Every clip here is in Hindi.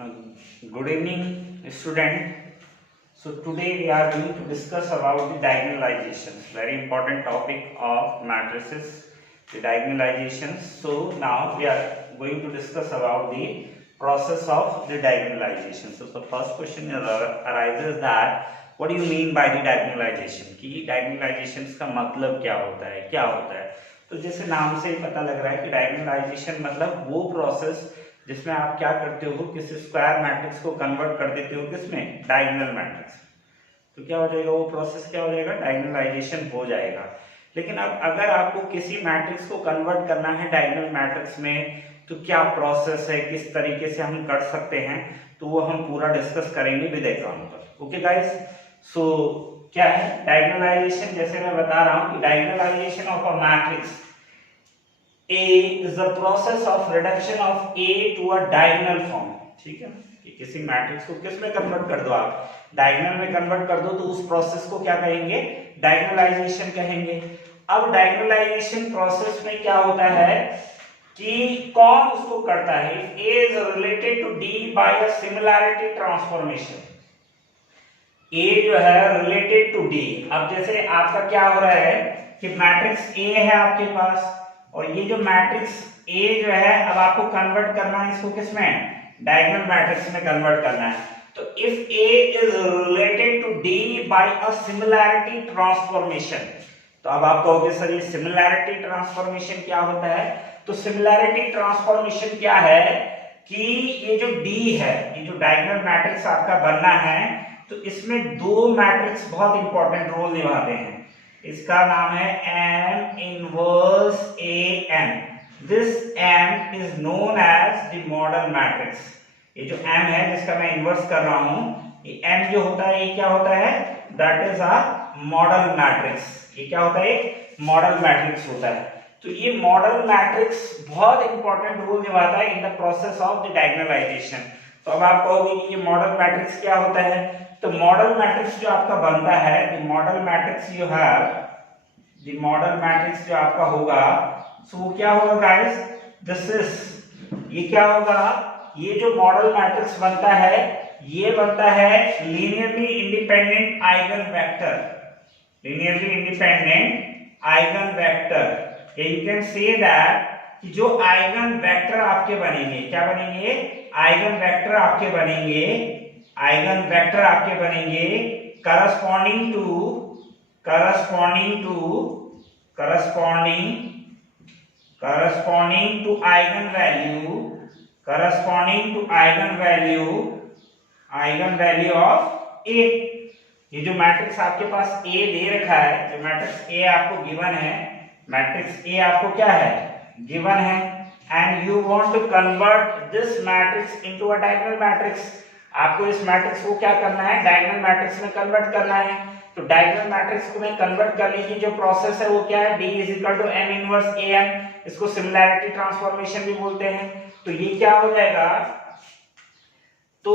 Good evening, student. So today we are going to discuss about the diagonalization, very important topic of matrices, the diagonalization. So now we are going to discuss about the process of the diagonalization. So the first question arises that what do you mean by the diagonalization? कि diagonalization का मतलब क्या होता है? तो जैसे नाम से ही पता लग रहा है कि diagonalization मतलब वो प्रोसेस जिसमें आप क्या करते हो, किसी स्क्वायर मैट्रिक्स को कन्वर्ट कर देते हो किसमें, डायगोनल मैट्रिक्स। तो क्या हो जाएगा, वो प्रोसेस क्या हो जाएगा, डायगोनलाइजेशन हो जाएगा। लेकिन अब अगर आपको किसी मैट्रिक्स को कन्वर्ट करना है डायगोनल मैट्रिक्स में, तो क्या प्रोसेस है, किस तरीके से हम कर सकते हैं, तो वो हम पूरा डिस्कस करेंगे with example. Okay guys, so क्या है डायगोनलाइजेशन? जैसे मैं बता रहा हूं कि diagonalization of a matrix A is the process of reduction of A to a diagonal form। ठीक है, कि किसी मैट्रिक्स को किस में कन्वर्ट कर दो, आप डायगोनल में कन्वर्ट कर दो, तो उस प्रोसेस को क्या कहेंगे, डायगोनलाइजेशन कहेंगे। अब डायगोनलाइजेशन प्रोसेस में क्या होता है कि कौन उसको करता है, if A is related to D by a similarity transformation, A जो है रिलेटेड टू D। अब जैसे आपका क्या हो रहा है कि मैट्रिक्स A है आपके पास, और ये जो मैट्रिक्स A जो है अब आपको कन्वर्ट करना है इसको किसमें, डायगोनल मैट्रिक्स में कन्वर्ट करना है। तो if A is related to D by a similarity transformation, तो अब आप कहोगे सर ये सिमिलैरिटी ट्रांसफॉर्मेशन क्या होता है? तो सिमिलैरिटी ट्रांसफॉर्मेशन क्या है कि ये जो D है, ये जो डायगोनल मैट्रिक्स आपका बनना है, तो इसमें दो मैट्रिक्स बहुत इंपॉर्टेंट रोल निभाते हैं। इसका नाम है M inverse AM। This M is known as the model matrix. ये जो M है जिसका मैं इनवर्स कर रहा हूं, ये M जो होता है ये क्या होता है, that is a model matrix. ये क्या होता है, मॉडल मैट्रिक्स होता है। तो ये मॉडल मैट्रिक्स बहुत इंपॉर्टेंट रोल निभाता है in the process of the diagonalization. तो अब आप कहोगे कि ये मॉडल मैट्रिक्स क्या होता है? तो मॉडल मैट्रिक्स जो आपका बनता है, the model matrix you have, the model matrix जो आपका होगा, सो वो क्या होगा गाइस, दिस इज, ये क्या होगा, ये जो मॉडल मैट्रिक्स बनता है ये बनता है linearly independent eigen vector, linearly independent eigen vector. You can say that कि जो आइगन वेक्टर आपके बनेंगे, क्या बनेंगे, आइगन वेक्टर आपके बनेंगे, आइगन वेक्टर आपके बनेंगे corresponding to eigenvalue of A। ये जो मैट्रिक्स आपके पास A दे रखा है, जो मैट्रिक्स A आपको गिवन है, मैट्रिक्स A आपको क्या है, गिवन है, and you want to convert this matrix into a diagonal matrix. आपको इस मैट्रिक्स को क्या करना है, डायगोनल मैट्रिक्स में कन्वर्ट करना है। तो डायगोनल मैट्रिक्स को में कन्वर्ट करने की जो प्रोसेस है वो क्या है, D is equal to M inverse AM। इसको सिमिलैरिटी ट्रांसफॉर्मेशन भी बोलते हैं। तो ये क्या हो जाएगा, तो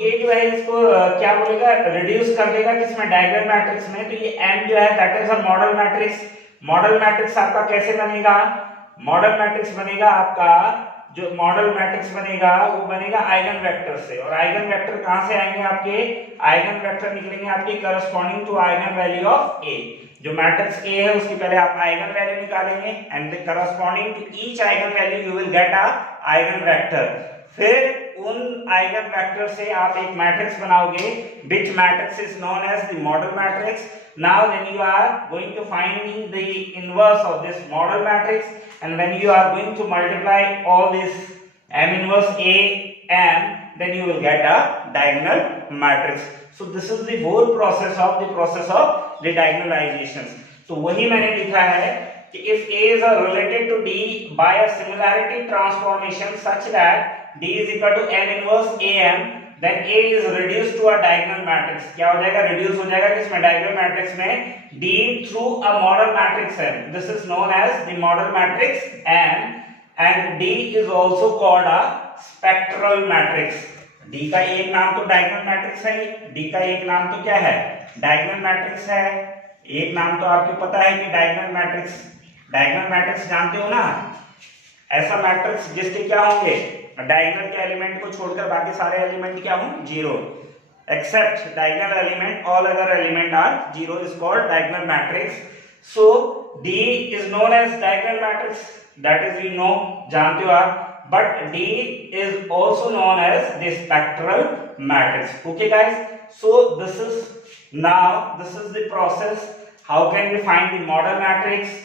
ये जो है इसको क्या बोलेगा, रिड्यूस कर देगा किसमें, डायगोनल मैट्रिक्स में। तो ये M जो है that is a model matrix. Model matrix आपका कैसे बनेगा, मॉडल मैट्रिक्स बनेगा आपका, जो मॉडल मैट्रिक्स बनेगा वो बनेगा आइगन वेक्टर से। और आइगन वेक्टर कहां से आएंगे, आपके आइगन वेक्टर निकलेंगे आपके corresponding to eigenvalue of A। जो मैट्रिक्स A है उसकी पहले आप आइगन वैल्यू निकालेंगे, and the corresponding to each eigenvalue you will get a eigenvector. फिर उन आइगन वेक्टर से आप एक मैट्रिक्स बनाओगे, which matrix is known as the model matrix। Now then you are going to find the inverse of this model matrix, and when you are going to multiply all this M inverse A M, then you will get a diagonal matrix। So this is the whole process of the diagonalization। तो वही मैंने लिखा है कि if A is related to D by a similarity transformation such that D is equal to M inverse AM, then A is reduced to a diagonal matrix। क्या हो जाएगा, रिड्यूस हो जाएगा किसमें, डायगोनल मैट्रिक्स में, D through a model matrix M। This is known as the model matrix M, and D is also called a spectral matrix। D का एक नाम तो डायगोनल मैट्रिक्स है, D का एक नाम तो क्या है, डायगोनल मैट्रिक्स है। एक नाम तो आपको पता है कि डायगोनल मैट्रिक्स जानते हो ना, ऐसा मैट्रिक्स जिसके क्या होंगे, डायगोनल के एलिमेंट को छोड़कर बाकी सारे एलिमेंट क्या हों, zero, except diagonal element all other element are zero is called diagonal matrix. So D is known as diagonal matrix, that is you know, जानते हो आप, but D is also known as the spectral matrix. Okay guys, so this is the process how can we find the model matrix,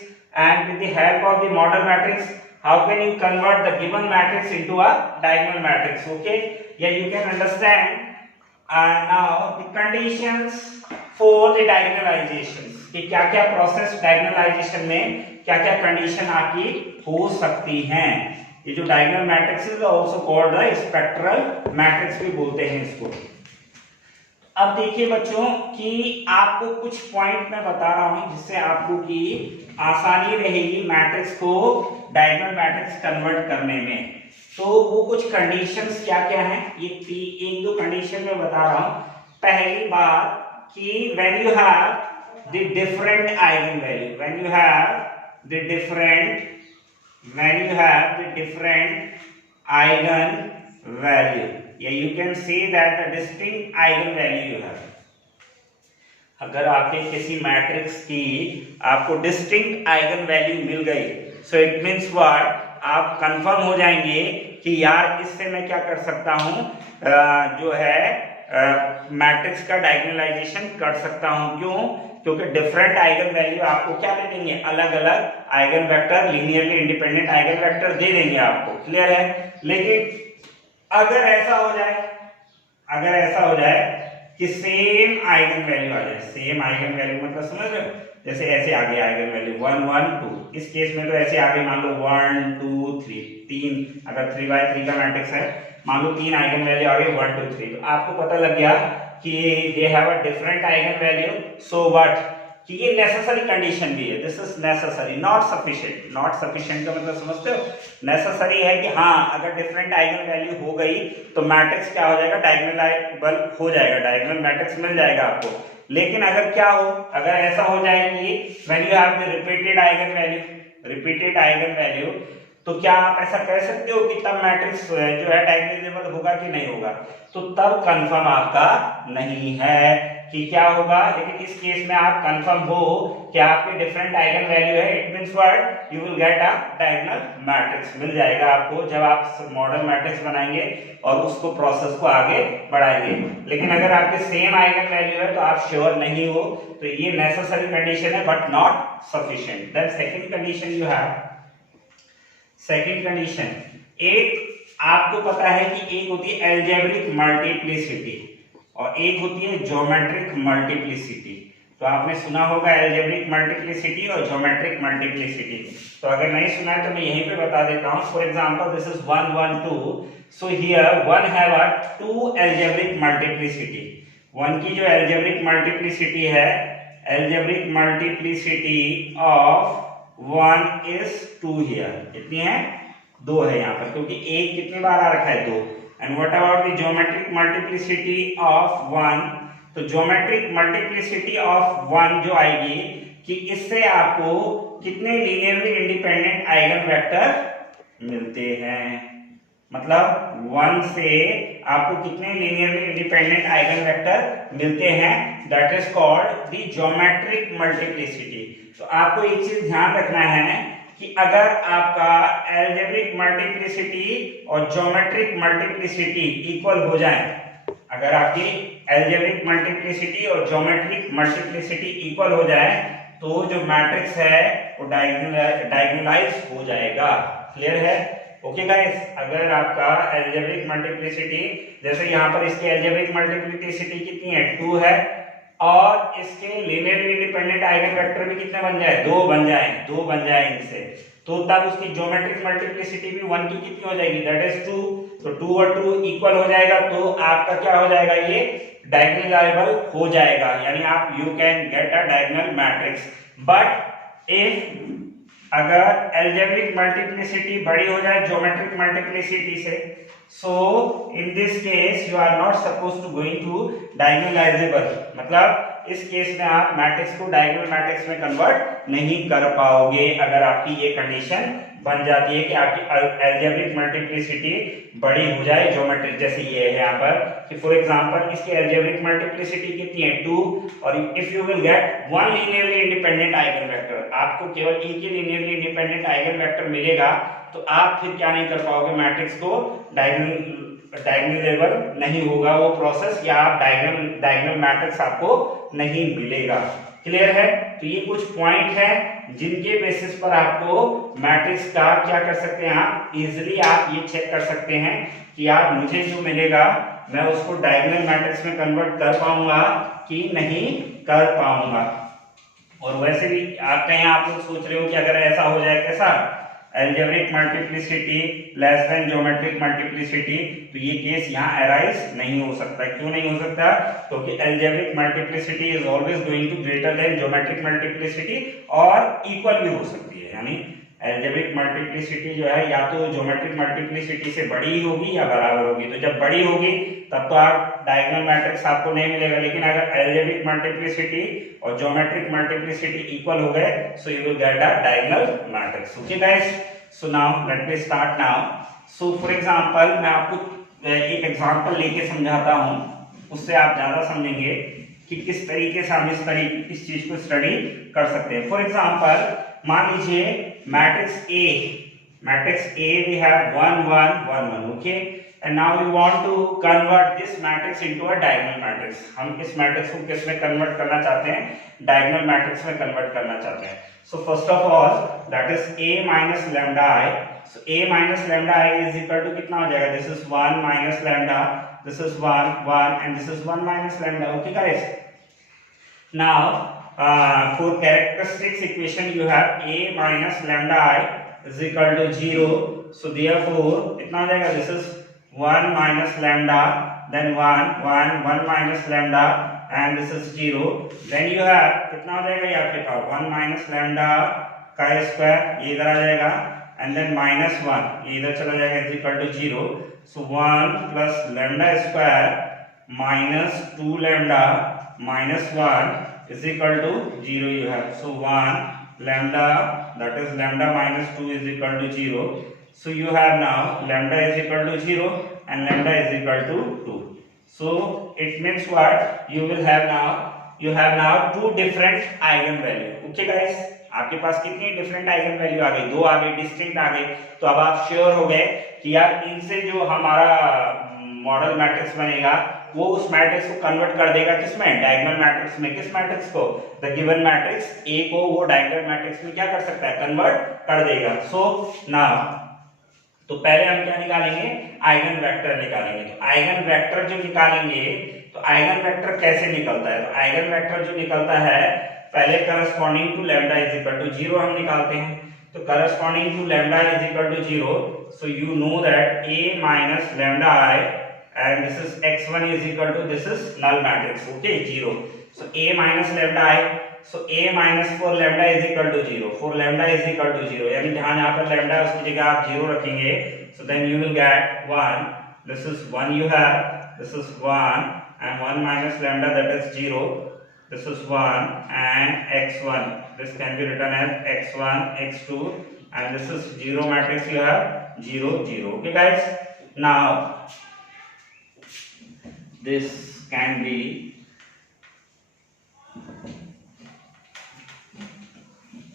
and with the help of the model matrix how can you convert the given matrix into a diagonal matrix. Okay, yeah, you can understand now the conditions for the diagonalization, कि क्या क्या प्रोसेस डायगोनलाइजेशन में क्या क्या कंडीशन आपकी हो सकती हैं. ये जो diagonal matrix is also called the spectral matrix भी बोलते हैं इसको. अब देखिए बच्चों कि आपको कुछ पॉइंट मैं बता रहा हूं जिससे आपको की आसानी रहेगी मैट्रिक्स को डायगोनल मैट्रिक्स कन्वर्ट करने में. तो वो कुछ कंडीशंस क्या क्या हैं, ये एक दो कंडीशन मैं बता रहा हूं. पहली बात कि when you have the different eigenvalue, when you have the different eigenvalue, yeah, you can say that the distinct eigenvalue you have. अगर आपके किसी मैट्रिक्स की आपको डिस्टिंक्ट आइगन वैल्यू मिल गई, सो इट मीन्स व्हाट, आप कंफर्म हो जाएंगे कि यार इससे मैं क्या कर सकता हूं, जो है मैट्रिक्स का डायगोनलाइजेशन कर सकता हूं. क्यों? क्योंकि डिफरेंट आइगन वैल्यू आपको क्या दे देंगे, अलग अलग eigen vector, linearly independent eigen vector दे देंगे आपको. क्लियर है? लेकिन अगर ऐसा हो जाए कि सेम आइगन वैल्यू आ जाए, सेम आइगन वैल्यू मतलब समझ रहे हो, जैसे ऐसे आ गया आइगन वैल्यू 1 1 2, इस केस में तो ऐसे आगे मान लो 1 2 3 3, अगर 3x3 का मैट्रिक्स है, मान लो 3 आइगन वैल्यू आ गई 1 2 3, तो आपको पता लग गया कि they have a different eigen value. So what, कि ये नेसेसरी कंडीशन भी है, this is necessary not sufficient. Not sufficient का मतलब समझते हो, नेसेसरी है कि हाँ अगर डिफरेंट आइगन वैल्यू हो गई तो मैट्रिक्स क्या हो जाएगा, डायगोनलाइजेबल हो जाएगा, डायगोनल मैट्रिक्स मिल जाएगा आपको. लेकिन अगर क्या हो, अगर ऐसा हो जाए कि when you have the repeated eigen value, तो क्या आप ऐसा कह सकते हो कि तब मैट्रिक्स जो है डायगोनलाइजेबल होगा कि नहीं होगा, तो तब कंफर्म आपका नहीं है कि क्या होगा. लेकिन इस केस में आप कंफर्म हो कि आपके डिफरेंट आइगन वैल्यू है, it means what, you will get a diagonal matrix. मिल जाएगा आपको जब आप मॉडल मैट्रिक्स बनाएंगे और उसको प्रोसेस को आगे बढ़ाएंगे. लेकिन अगर आपके सेम आइगन वैल्यू है तो आप श्योर नहीं हो, तो ये नेसेसरी कंडीशन है but not sufficient. Then second condition you have, second condition, एक आपको पता है कि एक होती है अलजेब्रिक मल्टीप्लिसिटी और एक होती है ज्योमेट्रिक मल्टीप्लिसिटी. तो आपने सुना होगा अलजेब्रिक मल्टीप्लिसिटी और ज्योमेट्रिक मल्टीप्लिसिटी. तो अगर नहीं सुना है तो मैं यहीं पे बता देता हूं. For example this is 1 1 2, so here 1 have a 2 algebraic multiplicity. 1 की जो अलजेब्रिक मल्टीप्लिसिटी है, algebraic multiplicity of 1 is 2 here. कितनी है? 2 है यहाँ पर, क्योंकि 1 कितनी बार आ रखा है, 2. And what about the geometric multiplicity of 1? तो ज्योमेट्रिक मल्टीप्लिसिटी ऑफ 1 जो आएगी कि इससे आपको कितने लीनियरली इंडिपेंडेंट आइगन वेक्टर मिलते हैं, मतलब 1 से आपको कितने लीनियरली इंडिपेंडेंट आइगन वेक्टर मिलते हैं, that is called the geometric multiplicity. तो आपको एक चीज ध्यान रखना है कि अगर आपका अलजेब्रिक मल्टीप्लिसिटी और ज्योमेट्रिक मल्टीप्लिसिटी इक्वल हो जाए, अगर आपकी अलजेब्रिक मल्टीप्लिसिटी और ज्योमेट्रिक मल्टीप्लिसिटी इक्वल हो जाए तो जो मैट्रिक्स है वो डायगोनलाइज हो जाएगा. क्लियर है? ओके गाइस, अगर आपका अलजेब्रिक मल्टीप्लिसिटी, जैसे यहाँ पर इसकी अलजेब्रिक मल्टीप्लिसिटी कितनी है, 2 है, और इसके लीनियरली इंडिपेंडेंट आइगन वेक्टर भी कितने बन जाए, 2 बन जाए इनसे, तो तब उसकी ज्योमेट्रिक मल्टीप्लिसिटी भी 1 की कितनी हो जाएगी, दैट इज 2. तो 2 और 2 इक्वल हो जाएगा, तो आपका क्या हो जाएगा, ये डायगोनलाइजेबल हो जाएगा, यानी आप you can get a diagonal matrix. But if अगर अलजेब्रिक मल्टीप्लिसिटी बड़ी हो जाए ज्योमेट्रिक मल्टीप्लिसिटी से, so in this case you are not suppose to going to diagonalizable, मतलब इस केस में आप मैट्रिक्स को डायगोनल मैट्रिक्स में कन्वर्ट नहीं कर पाओगे अगर आपकी ये कंडीशन बन जाती है कि आपकी अलजेब्रिक मल्टीप्लिसिटी बड़ी हो जाए ज्योमेट्रिक, जैसे ये है यहाँ पर कि फॉर एग्जांपल इसकी अलजेब्रिक मल्टीप्लिसिटी कितनी है 2, और if you will get one linearly independent eigen vector, आपको केवल एक ही लीनियरली इंडिपेंडेंट आइगन वेक्टर मिलेगा तो आप फिर क्या नहीं कर पाओगे, मैट्रिक्स को डायगोनलेबल नहीं होगा वो प्रोसेस, या आप डायगोनल मैट्रिक्स आपको नहीं मिलेगा। क्लियर है? तो ये कुछ पॉइंट है जिनके बेसिस पर आपको मैट्रिक्स का क्या कर सकते हैं, आप इजीली आप ये चेक कर सकते हैं कि यार मुझे जो मिलेगा मैं उसको डायगोनल मैट्रिक्स में कन्वर्ट कर पाऊंगा कि नहीं कर पाऊंगा। और वैसे भी आप कहीं आप लोग सोच रहे हो कि अगर ऐसा हो जाए कैसा, algebraic multiplicity less than geometric multiplicity, तो ये केस यहाँ अराइज नहीं हो सकता। क्यों नहीं हो सकता? क्योंकि algebraic multiplicity is always going to greater than geometric multiplicity, और इक्वल भी हो सकती है, यानी अलजेब्रिक मल्टीप्लिसिटी जो है या तो ज्योमेट्रिक मल्टीप्लिसिटी से बड़ी होगी या बराबर होगी। तो जब बड़ी होगी तब तो आप डायगोनल मैट्रिक्स आपको नहीं मिलेगा, लेकिन अगर अलजेब्रिक मल्टीप्लिसिटी और ज्योमेट्रिक मल्टीप्लिसिटी इक्वल हो गए so you will get a diagonal matrix. Okay guys, so now let me start now. So for example मैं आपको एक एग्जांपल लेके समझाता हूं, उससे आप ज्यादा समझेंगे कि किस तरीके से हम इस चीज को स्टडी कर सकते हैं। फॉर एग्जांपल मान लीजिए matrix A we have 1 1 1 1, okay, and now we want to convert this matrix into a diagonal matrix। हम इस मैट्रिक्स को किस में कन्वर्ट करना चाहते हैं, डायगोनल मैट्रिक्स में कन्वर्ट करना चाहते हैं। So first of all that is A minus lambda I। So A minus lambda I is equal to कितना हो जाएगा, this is 1 minus lambda, this is 1 1 and this is 1 minus lambda। okay guys, now for characteristics equation you have A minus lambda I is equal to 0, so therefore कितना हो जाएगा, this is 1 minus lambda, then 1 1 1 minus lambda and this is 0, then you have कितना हो जाएगा ये आपके पास 1 minus lambda का स्क्वायर, ये इधर आ जाएगा, and then minus 1 ये इधर चला जाएगा, is equal to 0, so 1 plus lambda square minus 2 lambda minus 1 is equal to 0 you have, so 1 lambda, that is lambda minus 2 is equal to 0, so you have now lambda is equal to 0 and lambda is equal to 2, so it means what, you have now two different eigen value। okay guys, आपके पास कितनी डिफरेंट आइगन वैल्यू आ गई, दो आ गई, डिस्टिंक्ट आ गई। तो अब आप श्योर हो गए कि यार इनसे जो हमारा मॉडल मैट्रिक्स बनेगा वो उस मैट्रिक्स को कन्वर्ट कर देगा किसमें, डायगोनल मैट्रिक्स में। किस मैट्रिक्स को, द गिवन मैट्रिक्स ए को वो डायगोनल मैट्रिक्स में क्या कर सकता है, कन्वर्ट कर देगा। सो नाउ तो पहले हम क्या निकालेंगे, आइगन वेक्टर निकालेंगे। तो आइगन वेक्टर जो निकालेंगे, तो आइगन वेक्टर कैसे निकलता है, तो आइगन वेक्टर जो निकलता है पहले corresponding to lambda is equal to 0 हम निकालते हैं। तो corresponding to lambda is equal to 0, so you know that A minus lambda I and this is x1 is equal to, this is null matrix, okay, 0, so A minus lambda I, so A minus 4 lambda is equal to 0, 4 lambda is equal to 0, यानी जहां जहां पर lambda है उसकी जगह आप 0 रखेंगे, so then you will get 1, this is 1 you have, this is 1 and 1 minus lambda, that is 0, this is 1 and x1, this can be written as x1 x2 and this is 0 matrix, you have 0 0, okay guys, now this can be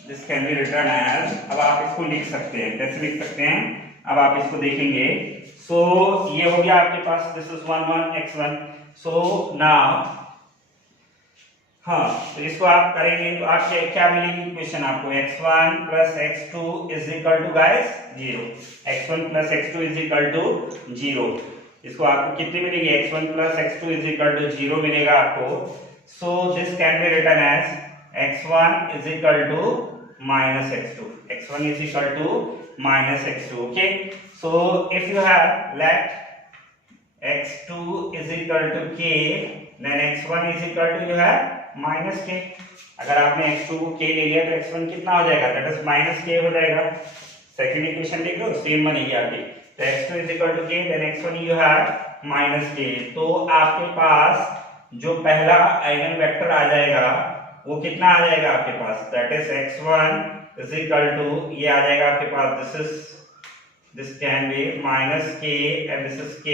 written as, अब आप इसको लिख सकते हैं, कैसे लिख सकते हैं, अब आप इसको देखेंगे। सो ये हो गया आपके पास, this is 1 1 x1, so now हाँ, तो इसको आप करेंगे तो आपके क्या मिलेगी इक्वेशन, आपको x1 plus x2 is equal to guys 0, x1 plus x2 is equal to 0, इसको आपको कितनी मिलेगी, x1 plus x2 is equal to 0 मिलेगा आपको। So this can be written as x1 is equal to minus x2, x1 is equal to minus x2, okay, so if you have let x2 is equal to k, then x1 is equal to you have minus के, अगर आपने x2 को k ले लिया तो x1 कितना हो जाएगा, दैट इज माइनस k हो जाएगा। सेकंड इक्वेशन देख लो, सेम बनेगी आपकी, तो x2 is equal to k, then x1 you have minus k, तो आपके पास जो पहला आइगन वेक्टर आ जाएगा वो कितना आ जाएगा आपके पास, that is x1 is equal to ये आ जाएगा आपके पास this can be minus k and this is k,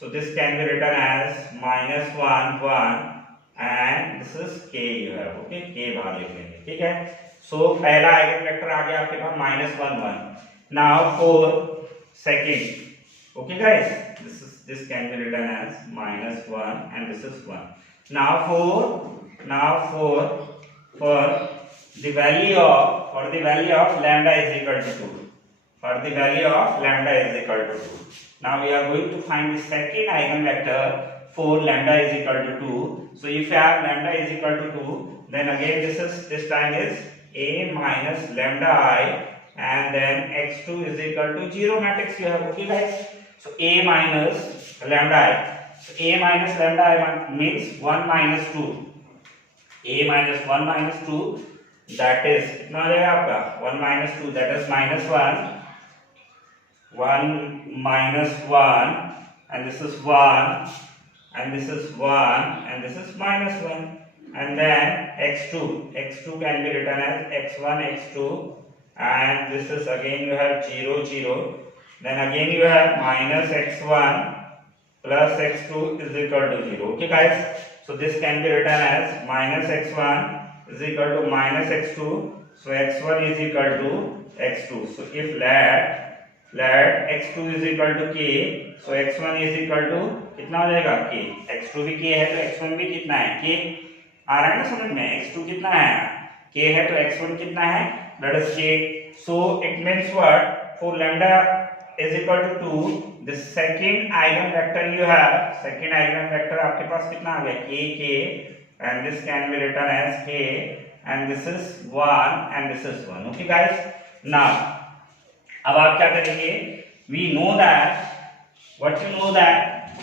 so this can be written as minus 1 1 and this is k you have, okay, k बाहर लिख लेंगे, ठीक है। सो पहला आइगन वेक्टर आ गया आपके पास minus 1 1. now for second, okay guys, this can be written as minus 1 and this is 1. now for the value of lambda is equal to 2. For the value of lambda is equal to 2. Now we are going to find the second eigenvector for lambda is equal to 2. So if you have lambda is equal to 2, then again this time is a minus lambda I and then x2 is equal to 0 matrix you have, okay guys. So a minus lambda I. So a minus lambda I means 1 minus 2. a minus 1 minus 2, that is कितना आ जाएगा आपका 1 minus 2, that is minus 1. 1 minus 1 and this is 1 and this is 1 and this is minus 1, and then x2 can be written as x1 x2 and this is again you have 0 0, then again you have minus x1 plus x2 is equal to 0, okay guys. So this can be written as minus x1 is equal to minus x2, so x1 is equal to x2. So if let x2 is equal to k, so x1 is equal to कितना हो जाएगा k. x2 भी k है तो x1 भी कितना है k. आ रहा है ना समझ में, x2 कितना है k है तो x1 कितना है, that is k. so it means what, for lambda is equal to 2, the second eigenvector you have, second eigenvector आपके पास कितना आ गया k and this can be written as k and this is 1 and this is 1, okay guys. now अब आप क्या करेंगे, we know that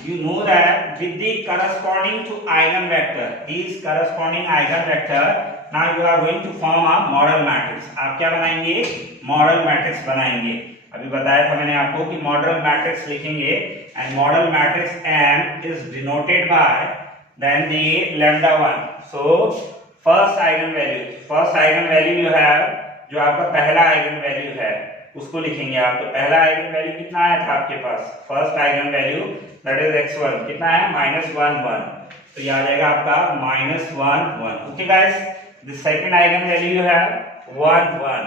you know that with the corresponding to eigenvector, these corresponding eigenvector, now you are going to form a model matrix. आप क्या बनाएंगे, model matrix बनाएंगे. अभी बताया था मैंने आपको कि model matrix लिखेंगे and model matrix M is denoted by then the lambda 1. so first eigenvalue you have, जो आपका पहला eigenvalue है उसको लिखेंगे आप. तो पहला आइगन वैल्यू कितना आया था आपके पास, first eigen value that is x1 कितना है -1 1, तो ये आ जाएगा आपका -1 1, okay guys. The second eigen value you have 1 1,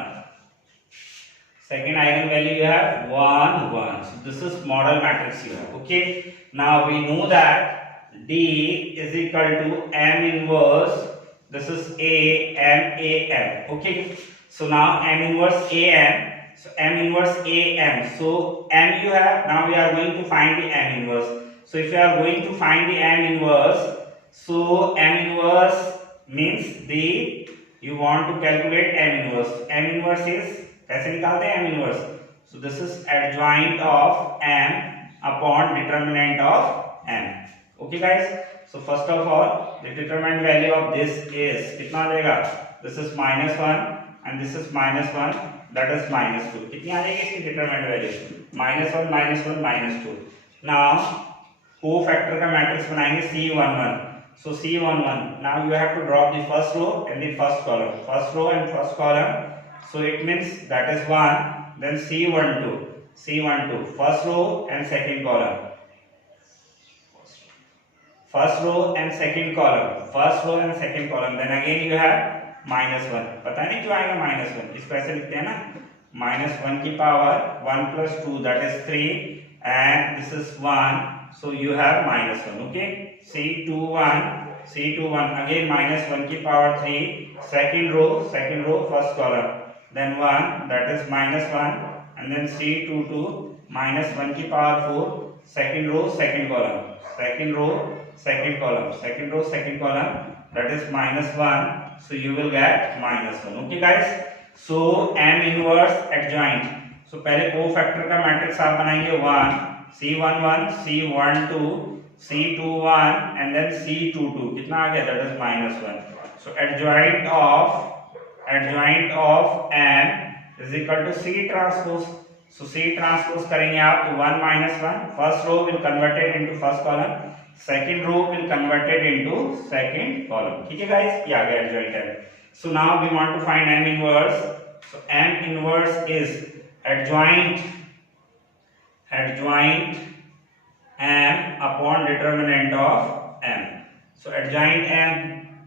second eigen value you have 1 1, so this is model matrix you have, okay. now we know that D is equal to M inverse, this is A M A M, okay. so now M inverse A M, so M inverse AM, so M you have, now we are going to find the M inverse. So if you are going to find the M inverse, so M inverse means you want to calculate M inverse. M inverse is कैसे निकालते हैं M inverse? So this is adjoint of M upon determinant of M, okay guys. So first of all the determinant value of this is कितना आ जाएगा, this is -1 and this is -1, that is -2. कितनी आ जाएगी इसकी डिटरमिनेंट वैल्यू, -1 -2. नाउ कोफैक्टर का मैट्रिक्स बनाएंगे C11. so C11, now you have to drop the first row and the first column, so it means that is 1, then C12 first row and second column, first row and second column, then again you have -1. पता नहीं क्यों आएगा -1, इसको ऐसे लिखते हैं ना, -1 की power 1 plus 2 that is 3 and this is 1, so you have -1, okay. C21 again -1 की power 3, second row first column, then 1 that is -1 and then C22 -1 की power 4, second row second column, that is -1, so you will get -1, okay guys. so M inverse adjoint, so पहले कोफैक्टर का मैट्रिक्स आप बनाएंगे 1 C11 C12 C21 and then C22, कितना आ गया, that is -1. so adjoint of M is equal to C transpose. so C transpose करेंगे आप तो 1 -1, first row will converted into first column, second row will converted into second column, ठीक है guys, ये आ गया adjoint है. so now we want to find M inverse, So M inverse is adjoint M upon determinant of M. So adjoint M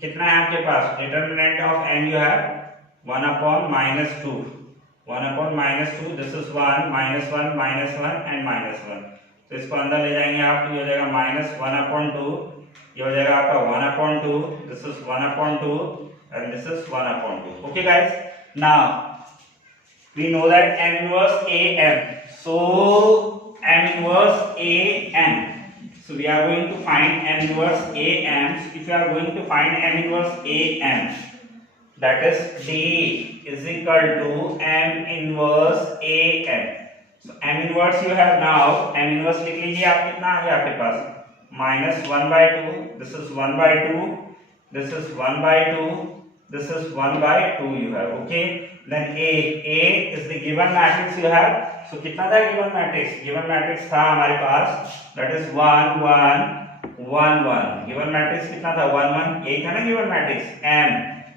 कितना है आपके पास? Determinant of M you have 1 upon -2. 1 upon -2. This is 1 -1 -1 and -1. तो इसको अंदर ले जाएंगे आप, तो ये हो जाएगा -1 upon 2. ये हो जाएगा आपका 1 upon 2. This is 1 upon 2 and this is 1 upon 2. Okay guys. Now we know that M inverse AM. So M inverse AM. So we are going to find M inverse AM. So if you are going to find M inverse AM, that is D is equal to M inverse AM. So M inverse you have now. M inverse लिख लीजिए आप, कितना आ गया आपके पास? -1/2. This is 1/2. This is 1/2. This is 1/2 you have. Okay. Then A is the given matrix you have. So कितना था given matrix? Given matrix था हमारे पास, that is 1 1 1 1. Given matrix कितना था? 1 1. यही था ना given matrix. M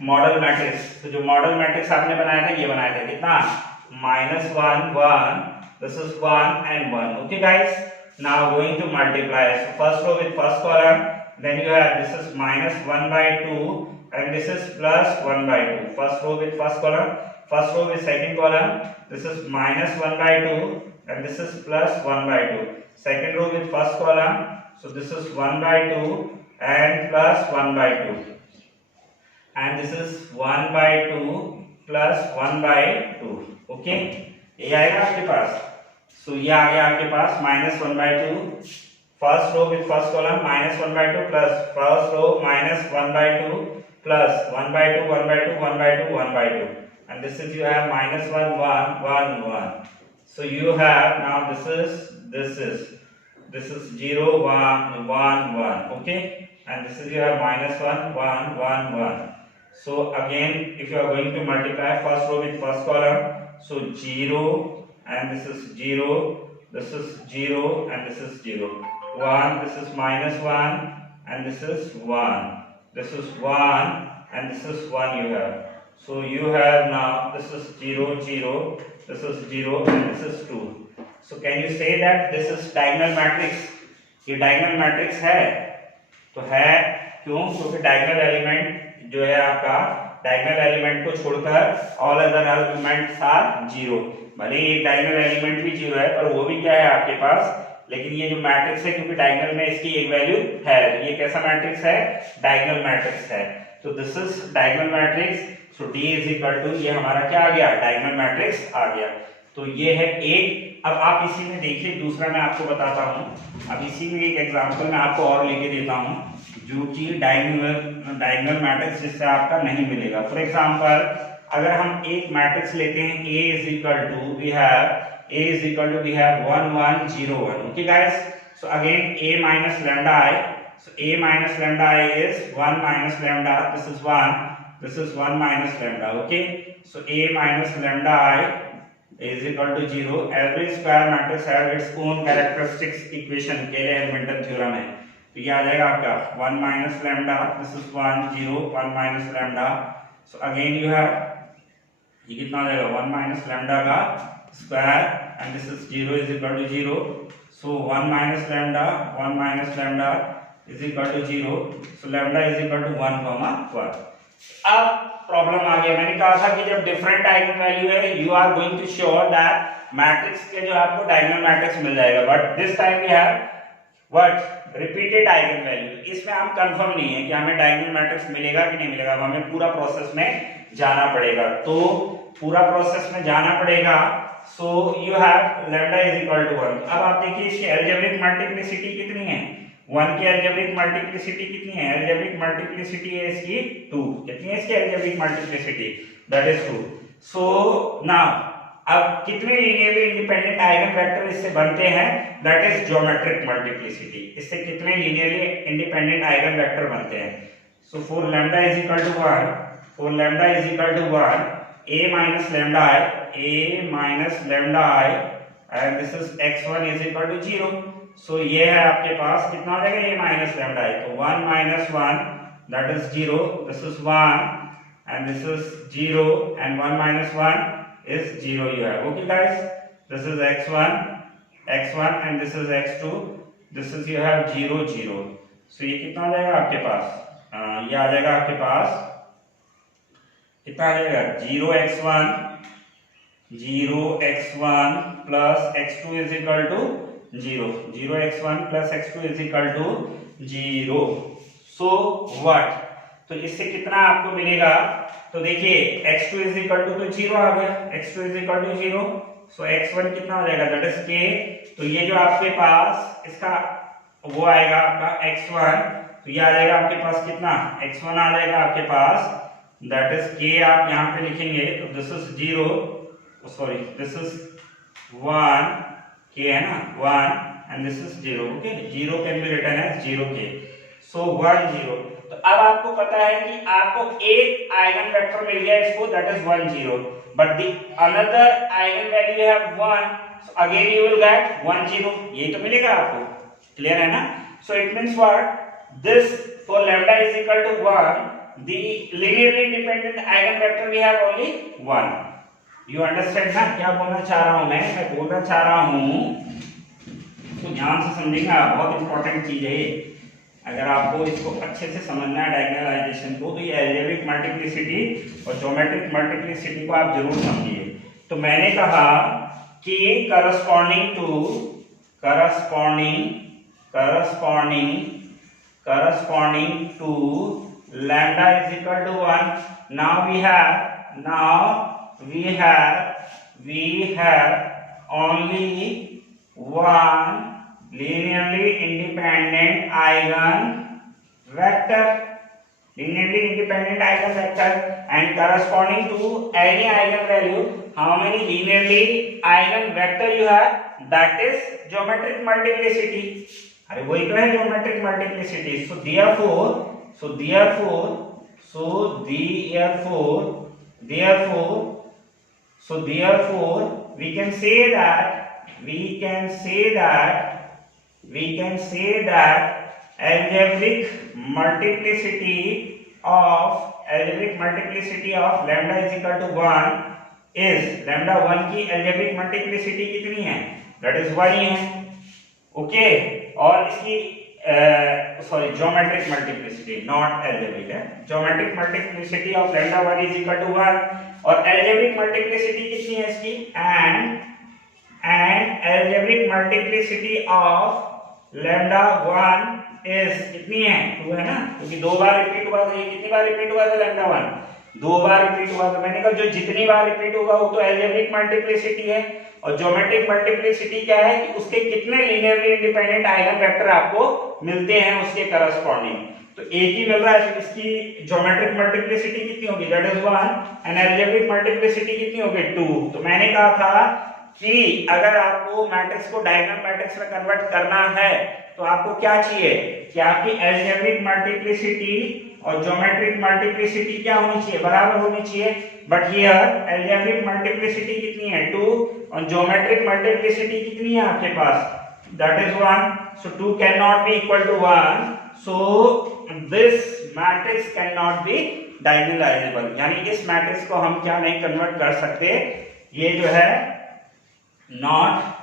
model matrix. तो जो मॉडल मैट्रिक्स आपने बनाया था, ये बनाया था कितना? -1 1. This is 1 and 1. Okay guys. Now going to multiply. So first row with first column. Then you have this is -1/2 and this is +1/2. First row with first column. First row with second column. This is -1/2 and this is +1/2. Second row with first column. So this is 1/2 and +1/2. And this is 1/2 plus 1/2. Okay. ये आएगा आपके पास. So ये आ गया आपके पास -1/2. First row with first column -1/2 plus first row -1/2 plus 1/2 1/2 1/2 1/2. And this is you have -1 1 1 1. So you have now this is 0 1 1 1. Okay. And this is you have -1 1 1 1. So again, if you are going to multiply first row with first column, so 0 and this is 0, this is 0 and this is 0. 1, this is -1 and this is 1. This is 1 and this is 1 you have. So you have now this is 0 0, this is 0 and this is 2. So can you say that this is diagonal matrix? ये diagonal matrix है? तो है क्यों? क्योंकि diagonal element जो है आपका, डायगोनल एलिमेंट को छोड़कर ऑल अदर एलिमेंट्स आर 0. भले एक डायगोनल एलिमेंट भी 0 है, पर वो भी क्या है आपके पास, लेकिन ये जो मैट्रिक्स है, क्योंकि डायगोनल में इसकी एक वैल्यू है, ये कैसा मैट्रिक्स है? डायगोनल मैट्रिक्स है. तो this is diagonal matrix. So D is equal to, ये हमारा क्या आ गया? डायगोनल मैट्रिक्स आ गया. तो ये है एक. अब आप इसी में देखिए, दूसरा मैं आपको बताता हूँ. अब इसी में एक एग्जांपल मैं आपको और लेके देता हूँ, जो कि डायगोनल मैट्रिक्स जिससे आपका नहीं मिलेगा. फॉर एग्जांपल, अगर हम एक मैट्रिक्स लेते हैं, A is equal to we have 1 1 0 1. Okay guys. So again A minus lambda I. So A minus lambda I is 1 minus lambda. This is 1. This is 1 minus lambda. Okay. So A minus lambda I is equal to 0. Every square matrix has its own characteristics equation. Cayley Hamilton theorem है. तो ये आ जाएगा आपका 1 minus lambda. This is 1 0 1 minus lambda. So again you have, ये कितना आ जाएगा? 1 minus lambda का square and this is 0 is equal to 0. So 1 minus lambda is equal to 0. So lambda is equal to 1 comma 1. अब प्रॉब्लम आ गया. मैंने कहा था कि जब डिफरेंट आइगन वैल्यू है, you are going to sure that matrix के जो आपको डायगोनल मैट्रिक्स मिल जाएगा. But this time we have what? Repeated eigenvalue. इसमें हम कंफर्म नहीं है कि हमें डायगोनल मैट्रिक्स मिलेगा कि नहीं मिलेगा. हमें पूरा प्रोसेस में जाना पड़ेगा. तो पूरा प्रोसेस में जाना पड़ेगा. So you have lambda is equal to 1. अब आप देखिए इसकी अलजेब्रिक मल्टीप्लिसिटी कितनी है? 1 की अलजेब्रिक मल्टीप्लिसिटी कितनी है? अलजेब्रिक मल्टीप्लिसिटी है इसकी 2. कितनी है इसकी algebraic multiplicity? That is 2. So now अब कितने लीनियरली इंडिपेंडेंट आइगन वेक्टर इससे बनते हैं? That is geometric multiplicity. इससे कितने लीनियरली इंडिपेंडेंट आइगन वेक्टर बनते हैं? So for lambda is equal to 1, for lambda is equal to 1, a minus lambda I and this is x1 is equal to 0. So ये है आपके पास कितना हो जाएगा? a minus lambda I. तो 1 minus 1 that is 0. This is 1 and this is 0 and 1 minus 1 is 0 you have. Okay guys, this is x1 and this is x2, this is you have 0 0. So ये कितना आ जाएगा आपके पास, ये आ जाएगा आपके पास कितना आ जाएगा 0x1 plus x2 is equal to 0, 0x1 plus x2 is equal to 0. So what, तो इससे कितना आपको मिलेगा, तो देखिए x2 is equal to तो 0 आ गया, x2 is equal to 0, so x1 कितना हो जाएगा that is k. तो ये जो आपके पास इसका वो आएगा आपका x1, तो ये आ जाएगा आपके पास कितना x1 आ जाएगा आपके पास that is k. आप यहाँ पे लिखेंगे तो this is 0, sorry this is 1 k है ना 1 and this is 0. okay, 0 can be written as 0k. so 1 0. तो अब आपको पता है कि आपको एक आइगन वेक्टर मिल गया इसको that is 1 0, but the another eigen value you have 1, so again you will get 1 0. ये तो मिलेगा आपको, क्लियर है ना. so it means what, this for lambda is equal to 1, the linearly independent eigen vector we have only 1. you understand ना क्या बोलना चाह रहा हूं मैं बोलना चाह रहा हूं, तो ध्यान से समझेंगे आप, बहुत इंपॉर्टेंट चीज है ये. अगर आपको इसको अच्छे से समझना है डायगोनलाइजेशन को, तो ये अलजेब्रिक मल्टीप्लिसिटी और ज्योमेट्रिक मल्टीप्लिसिटी को आप जरूर समझिए. तो मैंने कहा कि corresponding to lambda is equal to 1. now we have only one linearly independent eigen vector, and corresponding to any eigen value, how many linearly eigen vector you have, that is geometric multiplicity. अरे वही तो है geometric multiplicity. so therefore we can say that algebraic multiplicity of lambda is equal to 1 is lambda 1 की algebraic multiplicity कितनी है, that is 1 ही है. ओके, और इसकी geometric multiplicity, not algebraic है, geometric multiplicity of lambda 1 is equal to 1, और algebraic multiplicity कितनी है इसकी, and algebraic multiplicity of lambda 1 is कितनी है, 2 है ना, क्योंकि दो बार रिपीट हुआ था. ये कितनी बार रिपीट हुआ था लैम्डा 1, 2 बार रिपीट हुआ था. मैंने कहा जो जितनी बार रिपीट होगा वो तो अलजेब्रिक मल्टीप्लिसिटी है, और ज्योमेट्रिक मल्टीप्लिसिटी क्या है कि उसके कितने लीनियरली इंडिपेंडेंट आइगन वेक्टर आपको मिलते हैं उसके करस्पॉन्डिंग. तो एक ही मिल रहा है, तो इसकी ज्योमेट्रिक मल्टीप्लिसिटी कितनी होगी, that is 1, and algebraic multiplicity कितनी होगी, 2. तो मैंने कहा था कि अगर आपको मैट्रिक्स को डायगोनल मैट्रिक्स में कन्वर्ट करना है तो आपको क्या चाहिए कि आपकी अलजेब्रिक मल्टीप्लिसिटी और ज्योमेट्रिक मल्टीप्लिसिटी क्या होनी चाहिए, बराबर होनी चाहिए. बट हियर अलजेब्रिक मल्टीप्लिसिटी कितनी है, 2, और ज्योमेट्रिक मल्टीप्लिसिटी कितनी है आपके पास, that is 1. So 2 can not be equal to 1, so this matrix can not be diagonalizable. यानी इस मैट्रिक्स को हम क्या नहीं कन्वर्ट कर सकते, ये जो है नॉट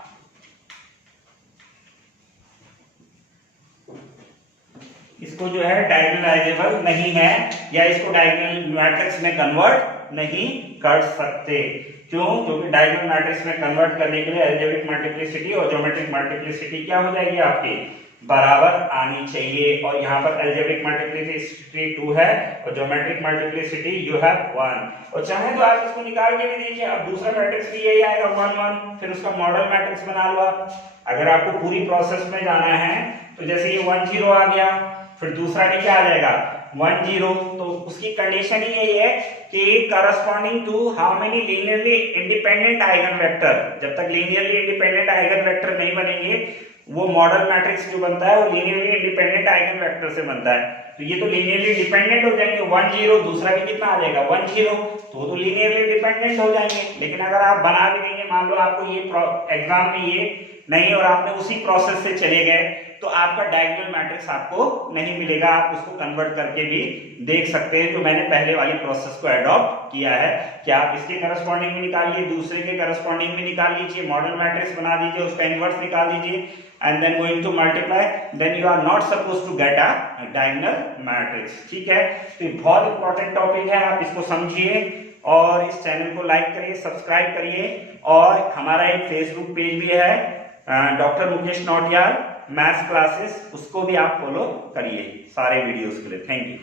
इसको जो है डायगोनलाइजेबल नहीं है, या इसको डायगोनल मैट्रिक्स में कन्वर्ट नहीं कर सकते. क्यों, क्योंकि डायगोनल मैट्रिक्स में कन्वर्ट करने के लिए अलजेब्रिक मल्टीप्लिसिटी और ज्योमेट्रिक मल्टीप्लिसिटी क्या हो जाएगी आपकी, बराबर आनी चाहिए. और यहाँ पर अलजेब्रिक मल्टीप्लिसिटी 2 है और ज्योमेट्रिक मल्टीप्लिसिटी यू हैव 1. और चाहे तो आप इसको निकाल के भी देखिए, अब दूसरा मैट्रिक्स भी यही आएगा 1 1, फिर उसका मॉडल मैट्रिक्स बना लो आप. अगर आपको पूरी प्रोसेस में जाना है तो जैसे ये 1 0 आ गया, फिर दूसरा भी क्या आ जाएगा 1 0. तो उसकी कंडीशन ही यही है कि corresponding to how many linearly independent eigen vector. जब तक लीनियरली इंडिपेंडेंट आइगन वेक्टर नहीं बनेंगे, वो मॉडल मैट्रिक्स जो बनता है वो लीनियरली इंडिपेंडेंट आइगन वेक्टर से बनता है. तो ये तो लीनियरली डिपेंडेंट हो जाएंगे 1 0, दूसरा भी कितना आ जाएगा 1 0, तो वो तो लीनियरली डिपेंडेंट हो जाएंगे. लेकिन अगर आप बना भी देंगे, मान लो आपको ये एग्जाम में ये नहीं और आपने उसी प्रोसेस से चले गए तो आपका डायगोनल मैट्रिक्स आपको नहीं मिलेगा, आप उसको कन्वर्ट करके भी देख सकते हैं, जो मैंने पहले वाली प्रोसेस को अडॉप्ट किया है कि आप इसके करस्पॉन्डिंग में निकालिए, दूसरे के करस्पॉन्डिंग में निकाल लीजिए, मॉडल मैट्रिक्स बना दीजिए, उसका इनवर्स निकाल दीजिए and then going to multiply, then you are not suppose to get a diagonal matrix. ठीक है, तो ये बहुत इंपॉर्टेंट टॉपिक है, आप इसको समझिए और इस चैनल को लाइक करिए, सब्सक्राइब करिए, और हमारा एक फेसबुक पेज भी है doctor Mukesh Nautiyal maths classes, उसको भी आप फॉलो करिए सारे वीडियोस के लिए। Thank you.